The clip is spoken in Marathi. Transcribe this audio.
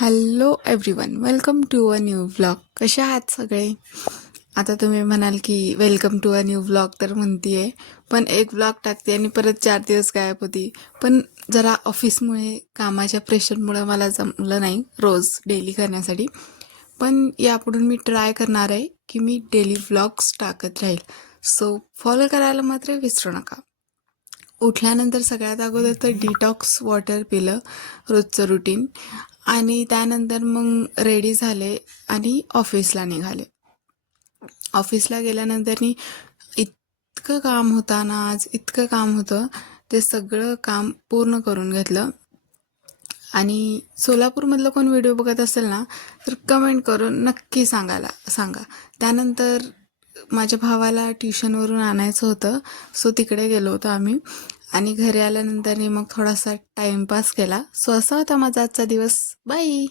Hello everyone, welcome to a new vlog. कसे आहात सगळे? आता तुम्ही म्हणाल की welcome to a new vlog तर म्हणतीये, पण एक व्लॉग टाकते आणि परत 4 दिवस गायब होती. पण जरा ऑफिसमुळे, कामाच्या प्रेशरमुळे मला जमलं नाही रोज डेली करण्यासाठी. पण यापुढून मी ट्राय करणार आहे की मी डेली व्लॉग्स टाकत राहील. सो फॉलो करायला मात्र विसरू नका. उठल्यानंतर सगळ्यात अगोदर तर डिटॉक्स वॉटर पिलं, रोजचं रुटीन. आणि त्यानंतर मग रेडी झाले आणि ऑफिसला निघाले. ऑफिसला गेल्यानंतर इतकं काम होतं ना, आज इतकं काम होतं, ते सगळं काम पूर्ण करून घेतलं. आणि सोलापूरमधलं कोण व्हिडिओ बघत असेल ना, तर कमेंट करून नक्की सांगा. त्यानंतर माझ्या भावाला ट्युशनवरून आणायचं होतं, सो तिकडे गेलो होतो आम्ही. आणि घरी आल्यानंतर मग थोडासा टाईमपास केला. सो असा होता माझा आजचा दिवस. बाय.